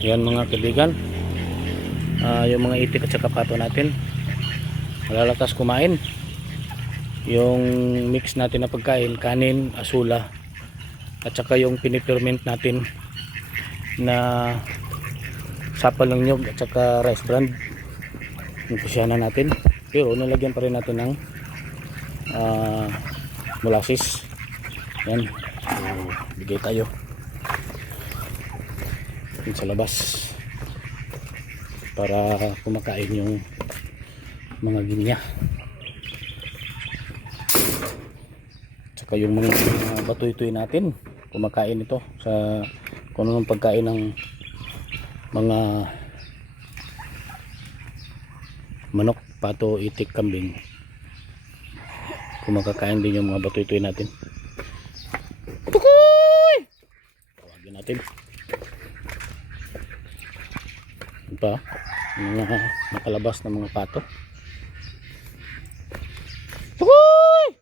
Yan mga kaibigan, yung mga itik at saka pato natin malalakas kumain. Yung mix natin na pagkain, kanin, asula at saka yung piniperment natin na sapal ng nyog at saka rice bran, impusyanan natin, pero nilagyan pa rin natin ng molasses. Yan, so, bigay tayo sa labas para kumakain yung mga ginya, tsaka yung mga batoy-toy natin kumakain ito sa kung anong pagkain ng mga manok, pato, itik, kambing. Kumakakain din yung mga batoy-toy natin. Tukoy! Tawagin natin pa mga nakalabas na mga pato. Tukoy!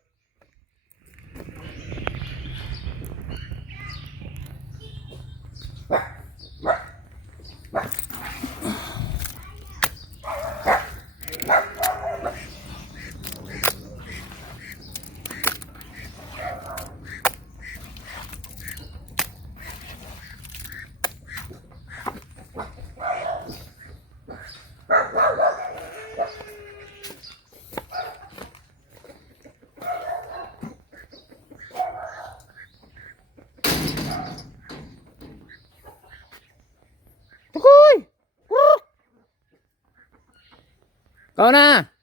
Tukoy! Kau na!